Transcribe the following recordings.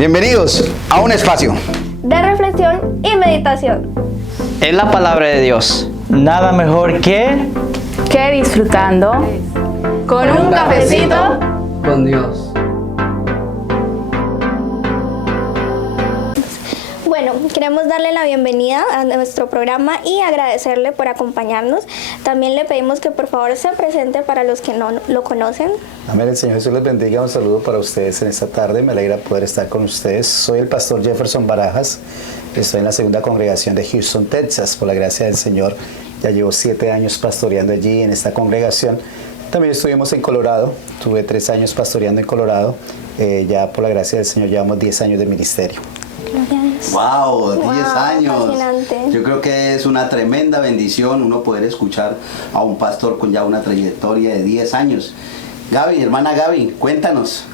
Bienvenidos a un espacio de reflexión y meditación. Es la palabra de Dios. Nada mejor que disfrutando Con un cafecito con Dios. Bueno, queremos darle la bienvenida a nuestro programa y agradecerle por acompañarnos. También le pedimos que por favor se presente para los que no lo conocen. Amén, el Señor Jesús les bendiga. Un saludo para ustedes en esta tarde. Me alegra poder estar con ustedes. Soy el pastor Jefferson Barajas. Estoy en la segunda congregación de Houston, Texas. Por la gracia del Señor, ya llevo 7 años pastoreando allí en esta congregación. También estuvimos en Colorado. Tuve 3 años pastoreando en Colorado. Ya por la gracia del Señor llevamos 10 años de ministerio. Wow, 10 años. Fascinante. Yo creo que es una tremenda bendición uno poder escuchar a un pastor con ya una trayectoria de 10 años. Gaby, hermana Gaby, cuéntanos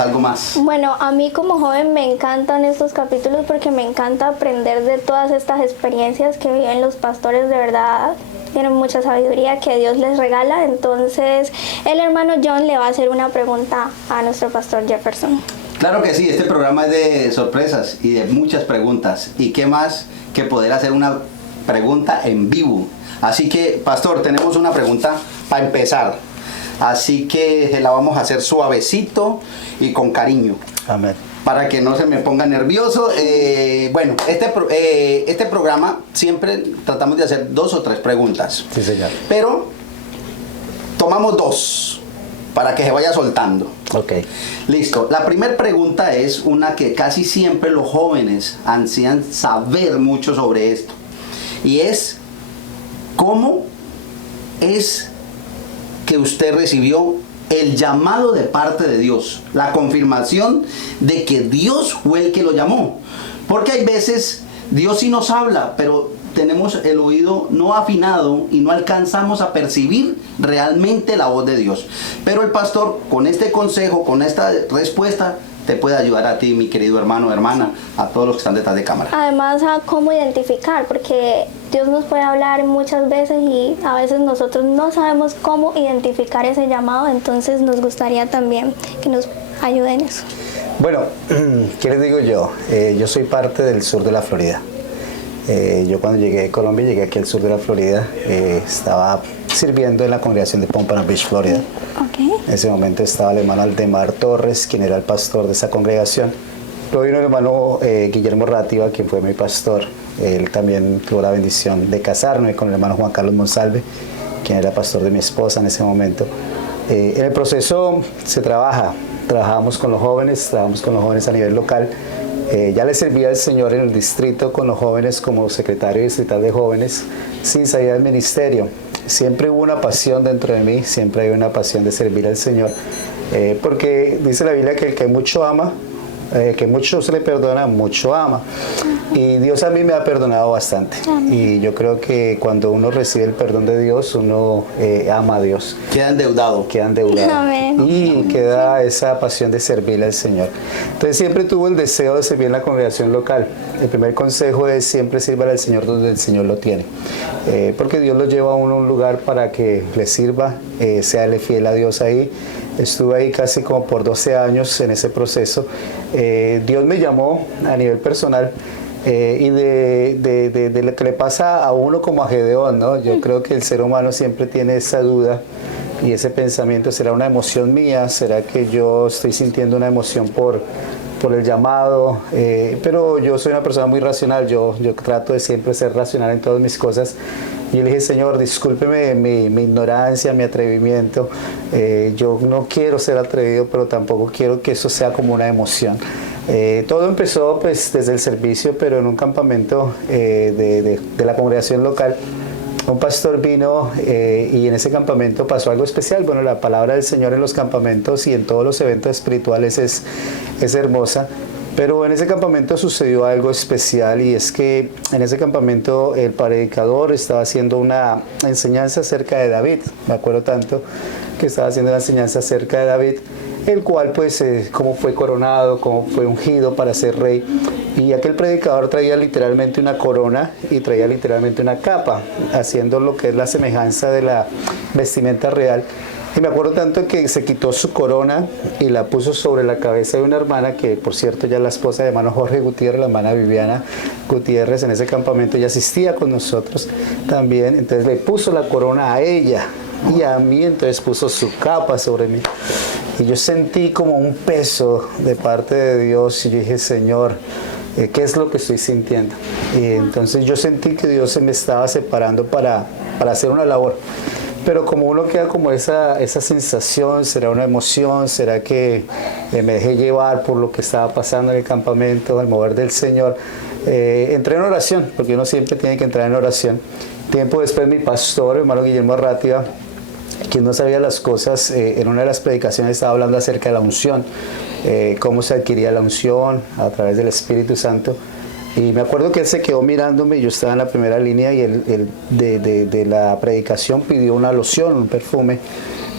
algo más. Bueno, a mí como joven me encantan estos capítulos porque me encanta aprender de todas estas experiencias que viven los pastores. De verdad, tienen mucha sabiduría que Dios les regala. Entonces, el hermano John le va a hacer una pregunta a nuestro pastor Jefferson. Claro que sí, este programa es de sorpresas y de muchas preguntas. Y qué más que poder hacer una pregunta en vivo. Así que, pastor, tenemos una pregunta para empezar. Así que se la vamos a hacer suavecito y con cariño. Amén. Para que no se me ponga nervioso. Bueno, este programa siempre tratamos de hacer 2 o 3 preguntas. Sí, Señor. Pero tomamos 2 para que se vaya soltando. Ok. Listo. La primera pregunta es una que casi siempre los jóvenes ansían saber mucho sobre esto. Y es, ¿cómo es que usted recibió el llamado de parte de Dios? La confirmación de que Dios fue el que lo llamó. Porque hay veces Dios sí nos habla, pero tenemos el oído no afinado y no alcanzamos a percibir realmente la voz de Dios. Pero el pastor, con este consejo, con esta respuesta, te puede ayudar a ti, mi querido hermano o hermana, a todos los que están detrás de cámara. Además, a cómo identificar, porque Dios nos puede hablar muchas veces y a veces nosotros no sabemos cómo identificar ese llamado. Entonces nos gustaría también que nos ayuden en eso. Bueno, ¿qué les digo yo? Yo soy parte del sur de la Florida. Yo cuando llegué de Colombia, llegué aquí al sur de la Florida, estaba sirviendo en la congregación de Pompano Beach, Florida. Okay. En ese momento estaba el hermano Aldemar Torres, quien era el pastor de esa congregación. Luego vino el hermano Guillermo Rátiva, quien fue mi pastor. Él también tuvo la bendición de casarme con el hermano Juan Carlos Monsalve, quien era pastor de mi esposa en ese momento. En el proceso se trabajamos con los jóvenes a nivel local. Ya le servía al Señor en el distrito con los jóvenes como secretario distrital de jóvenes sin salida del ministerio. Siempre hubo una pasión dentro de mí, siempre hay una pasión de servir al Señor, porque dice la Biblia que el que mucho ama, que mucho se le perdona, mucho ama. Y Dios a mí me ha perdonado bastante. Y yo creo que cuando uno recibe el perdón de Dios, uno ama a Dios. Queda endeudado. Amén. Y queda esa pasión de servirle al Señor. Entonces siempre tuvo el deseo de servir en la congregación local. El primer consejo es siempre sirva al Señor donde el Señor lo tiene. Porque Dios lo lleva a uno a un lugar para que le sirva, séale fiel a Dios ahí. Estuve ahí casi como por 12 años en ese proceso. Dios me llamó a nivel personal y de lo que le pasa a uno como a Gedeón, ¿no? Yo creo que el ser humano siempre tiene esa duda y ese pensamiento, ¿será una emoción mía? ¿Será que yo estoy sintiendo una emoción por el llamado? Pero yo soy una persona muy racional, yo trato de siempre ser racional en todas mis cosas. Y le dije, Señor, discúlpeme mi ignorancia, mi atrevimiento. Yo no quiero ser atrevido, pero tampoco quiero que eso sea como una emoción. Todo empezó pues desde el servicio, pero en un campamento de la congregación local. Un pastor vino y en ese campamento pasó algo especial. Bueno, la palabra del Señor en los campamentos y en todos los eventos espirituales es hermosa. Pero en ese campamento sucedió algo especial y es que en ese campamento el predicador estaba haciendo una enseñanza acerca de David. Me acuerdo tanto que estaba haciendo una enseñanza acerca de David, el cual pues cómo fue coronado, cómo fue ungido para ser rey. Y aquel predicador traía literalmente una corona y traía literalmente una capa, haciendo lo que es la semejanza de la vestimenta real. Y me acuerdo tanto que se quitó su corona y la puso sobre la cabeza de una hermana que, por cierto, ya la esposa de hermano Jorge Gutiérrez, la hermana Viviana Gutiérrez, en ese campamento ella asistía con nosotros también. Entonces le puso la corona a ella y a mí, entonces puso su capa sobre mí. Y yo sentí como un peso de parte de Dios y yo dije, Señor, ¿qué es lo que estoy sintiendo? Y entonces yo sentí que Dios se me estaba separando para hacer una labor. Pero como uno queda como esa sensación, ¿será una emoción? ¿Será que me dejé llevar por lo que estaba pasando en el campamento, el mover del Señor? Entré en oración, porque uno siempre tiene que entrar en oración. Tiempo después mi pastor, hermano Guillermo Arratia, quien no sabía las cosas, en una de las predicaciones estaba hablando acerca de la unción, cómo se adquiría la unción a través del Espíritu Santo. Y me acuerdo que él se quedó mirándome, yo estaba en la primera línea y él de la predicación pidió una loción, un perfume.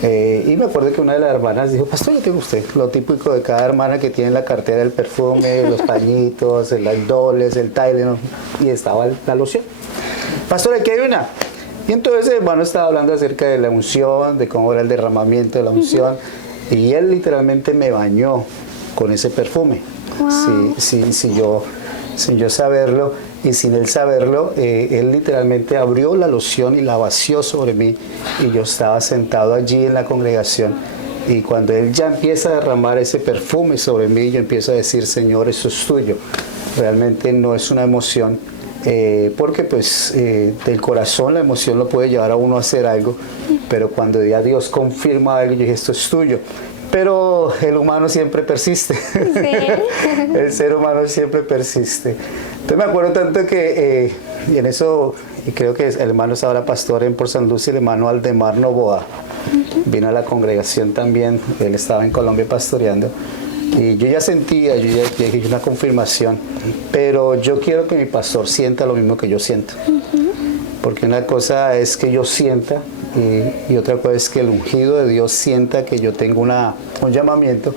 Y me acuerdo que una de las hermanas dijo, pastor, yo tengo usted, lo típico de cada hermana que tiene en la cartera el perfume, los pañitos, el Doles, el Tylenol, y estaba la loción. Pastor, aquí hay una. Y entonces el hermano estaba hablando acerca de la unción, de cómo era el derramamiento de la unción, y él literalmente me bañó con ese perfume. Wow. Sin yo saberlo y sin él saberlo, él literalmente abrió la loción y la vació sobre mí y yo estaba sentado allí en la congregación y cuando él ya empieza a derramar ese perfume sobre mí, yo empiezo a decir, Señor, eso es tuyo. Realmente no es una emoción, porque pues del corazón la emoción lo puede llevar a uno a hacer algo, pero cuando ya Dios confirma algo, yo dije, esto es tuyo. Pero el humano siempre persiste. Sí. El ser humano siempre persiste. Entonces me acuerdo tanto que, y en eso, y creo que el hermano es ahora pastor en Por San Luis, el hermano Aldemar Novoa, vino a la congregación también, él estaba en Colombia pastoreando, y yo ya sentía, yo ya dije una confirmación, pero yo quiero que mi pastor sienta lo mismo que yo siento. Porque una cosa es que yo sienta y otra cosa es que el ungido de Dios sienta que yo tengo un llamamiento,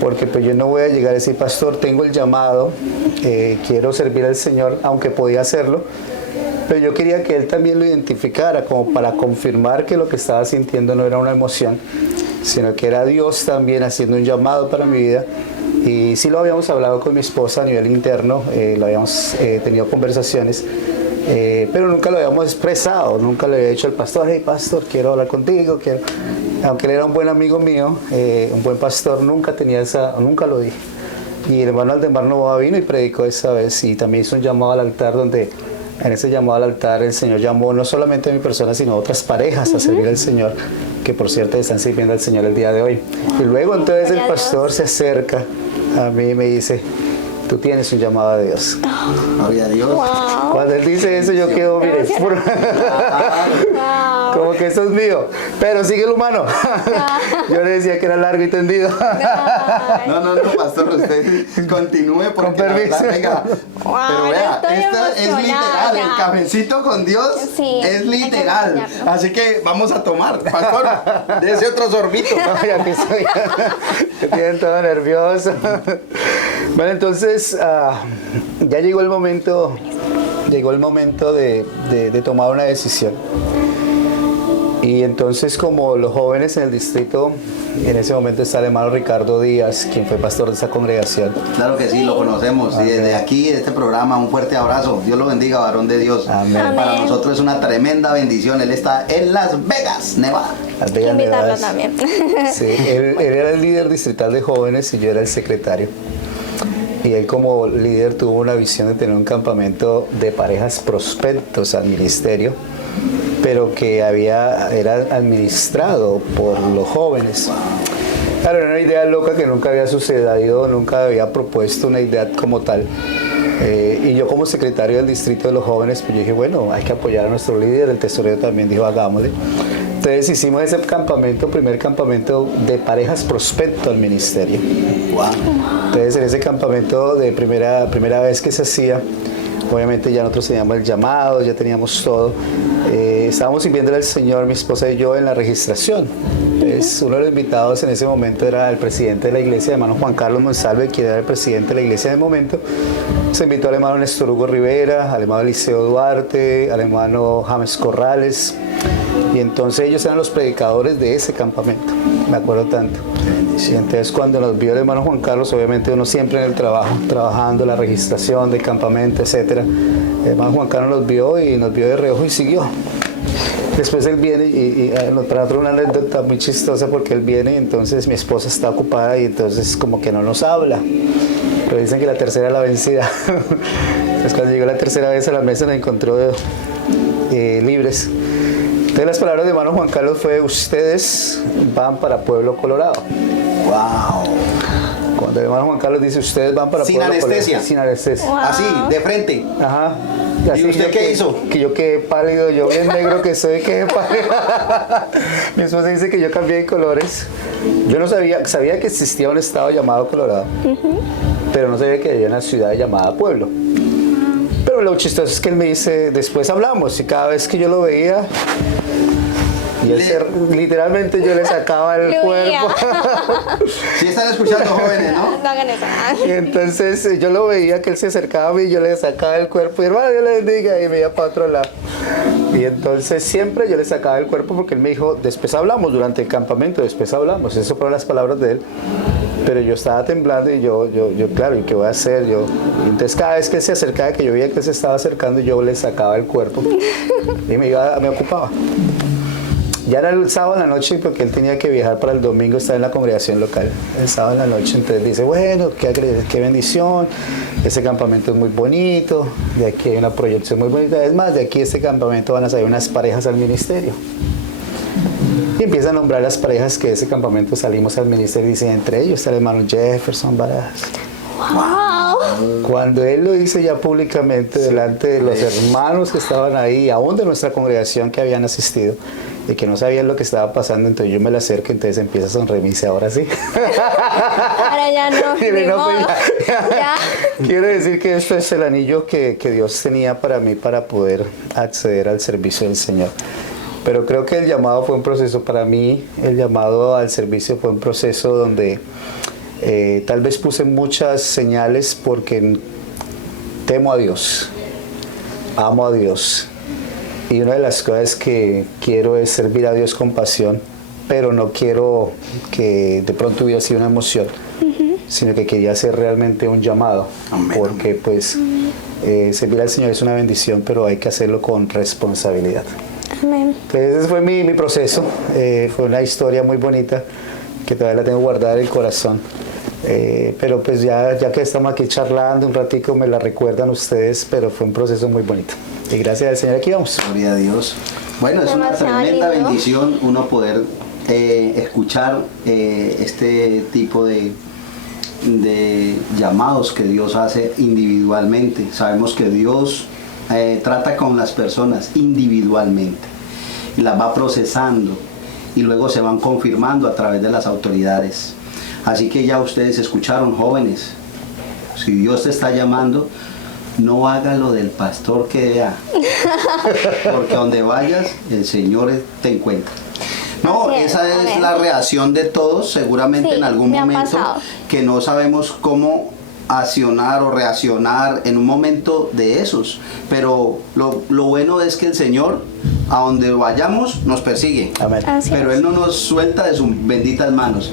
porque pues yo no voy a llegar a decir, pastor, tengo el llamado, quiero servir al Señor, aunque podía hacerlo, pero yo quería que él también lo identificara como para confirmar que lo que estaba sintiendo no era una emoción, sino que era Dios también haciendo un llamado para mi vida. Y sí lo habíamos hablado con mi esposa a nivel interno, lo habíamos tenido conversaciones, pero nunca lo habíamos expresado, nunca le había dicho al pastor, hey pastor, quiero hablar contigo, aunque él era un buen amigo mío, un buen pastor, nunca lo dije. Y el hermano Aldemar Novoa vino y predicó esa vez y también hizo un llamado al altar donde en ese llamado al altar el Señor llamó no solamente a mi persona sino a otras parejas a servir al Señor, que por cierto están sirviendo al Señor el día de hoy. Y luego entonces el pastor se acerca a mí y me dice, tú tienes un llamado a Dios. Gloria a Dios. Wow. Cuando él dice eso, yo quedo, mire, como que eso es mío. Pero sigue el humano. Yo le decía que era largo y tendido. No, pastor, usted continúe porque con permiso. Venga. Pero vea, esta es literal. El cafecito con Dios es literal. Así que vamos a tomar, pastor, dése otro sorbito. Ay, aquí estoy. Que tienen todo nervioso. Bueno, entonces ya llegó el momento de tomar una decisión. Y entonces, como los jóvenes en el distrito, en ese momento está el hermano Ricardo Díaz, quien fue pastor de esa congregación. Claro que sí, lo conocemos. Y desde aquí, de este programa, un fuerte abrazo. Dios lo bendiga, varón de Dios. Amén. Para nosotros es una tremenda bendición. Él está en Las Vegas, Nevada. Las Vegas, invitarlo Nevada. también. Sí, él era el líder distrital de jóvenes y yo era el secretario. Y él como líder tuvo una visión de tener un campamento de parejas prospectos al ministerio, pero que era administrado por los jóvenes. Claro, era una idea loca que nunca había sucedido, nunca había propuesto una idea como tal. Y yo como secretario del distrito de los jóvenes, pues yo dije, bueno, hay que apoyar a nuestro líder, el tesorero también dijo, hagámosle. Entonces hicimos ese campamento, primer campamento de parejas prospecto al ministerio. Wow. Entonces en ese campamento de primera vez que se hacía, obviamente ya nosotros teníamos el llamado, ya teníamos todo. Estábamos sirviendo al Señor, mi esposa y yo, en la registración. Entonces, uno de los invitados en ese momento era el presidente de la iglesia, el hermano Juan Carlos Monsalve, quien era el presidente de la iglesia en el momento. Se invitó al hermano Néstor Hugo Rivera, al hermano Eliseo Duarte, al hermano James Corrales. Y entonces ellos eran los predicadores de ese campamento, me acuerdo tanto. Y entonces cuando nos vio el hermano Juan Carlos, obviamente uno siempre en el trabajo, trabajando la registración del campamento, etcétera. El hermano Juan Carlos nos vio y nos vio de reojo y siguió. Después él viene y para nosotros una anécdota muy chistosa porque él viene y entonces mi esposa está ocupada y entonces como que no nos habla. Pero dicen que la tercera es la vencida. Entonces cuando llegó la tercera vez a la mesa nos encontró libres. Entonces las palabras de hermano Juan Carlos fue: ustedes van para Pueblo Colorado. Wow. Cuando el hermano Juan Carlos dice ustedes van para Sin Pueblo anestesia. Colorado. Sin anestesia. Wow. Así, de frente. Ajá. ¿Y usted qué hizo? Que yo quedé pálido, yo bien negro que soy, quedé pálido. Mi esposa dice que yo cambié de colores. Yo no sabía que existía un estado llamado Colorado, pero no sabía que había una ciudad llamada Pueblo. Pero lo chistoso es que él me dice, después hablamos, y cada vez que yo lo veía, y él literalmente yo le sacaba el cuerpo. Sí están escuchando, jóvenes, ¿no? No hagan eso. Y entonces yo lo veía que él se acercaba a mí y yo le sacaba el cuerpo y hermano, Dios le bendiga, y me iba para otro lado. Y entonces siempre yo le sacaba el cuerpo porque él me dijo, después hablamos durante el campamento, después hablamos. Eso fueron las palabras de él. Pero yo estaba temblando y yo claro, ¿y qué voy a hacer? Y entonces cada vez que él se acercaba, que yo veía que él se estaba acercando, yo le sacaba el cuerpo y me ocupaba. Ya era el sábado en la noche porque él tenía que viajar para el domingo, estar en la congregación local. El sábado en la noche, entonces dice, bueno, qué bendición, ese campamento es muy bonito, de aquí hay una proyección muy bonita. Es más, de aquí este campamento van a salir unas parejas al ministerio. Y empieza a nombrar las parejas que de ese campamento salimos al ministerio y dice, entre ellos está el hermano Jefferson Barajas. Wow. Cuando él lo dice ya públicamente delante de los hermanos que estaban ahí, aún de nuestra congregación que habían asistido y que no sabían lo que estaba pasando, entonces yo me le acerco, entonces empieza a sonreír y dice, ahora sí. Ahora ya no. Dile, Ni no, pues, modo. Ya. Quiero decir que esto es el anillo que Dios tenía para mí para poder acceder al servicio del Señor. Pero creo que el llamado fue un proceso para mí, el llamado al servicio fue un proceso donde tal vez puse muchas señales porque temo a Dios, amo a Dios. Y una de las cosas que quiero es servir a Dios con pasión, pero no quiero que de pronto hubiera sido una emoción, sino que quería hacer realmente un llamado. Amén. Porque pues servir al Señor es una bendición, pero hay que hacerlo con responsabilidad. Amén. Entonces ese fue mi proceso, fue una historia muy bonita que todavía la tengo guardada en el corazón, pero pues ya que estamos aquí charlando un ratico me la recuerdan ustedes, pero fue un proceso muy bonito y gracias al Señor aquí vamos. Gloria a Dios. Bueno, es una Demasiado tremenda lindo. bendición uno poder escuchar este tipo de llamados que Dios hace individualmente. Sabemos que Dios trata con las personas individualmente y las va procesando y luego se van confirmando a través de las autoridades. Así que ya ustedes escucharon, jóvenes, si Dios te está llamando, no haga lo del pastor que vea, porque donde vayas el Señor te encuentra. No, Así es, esa es amén. la reacción de todos, seguramente Sí, en algún me ha momento pasado. que no sabemos cómo accionar o reaccionar en un momento de esos, pero lo bueno es que el Señor, a donde vayamos, nos persigue, Amén. Así pero es. Él no nos suelta de sus benditas manos.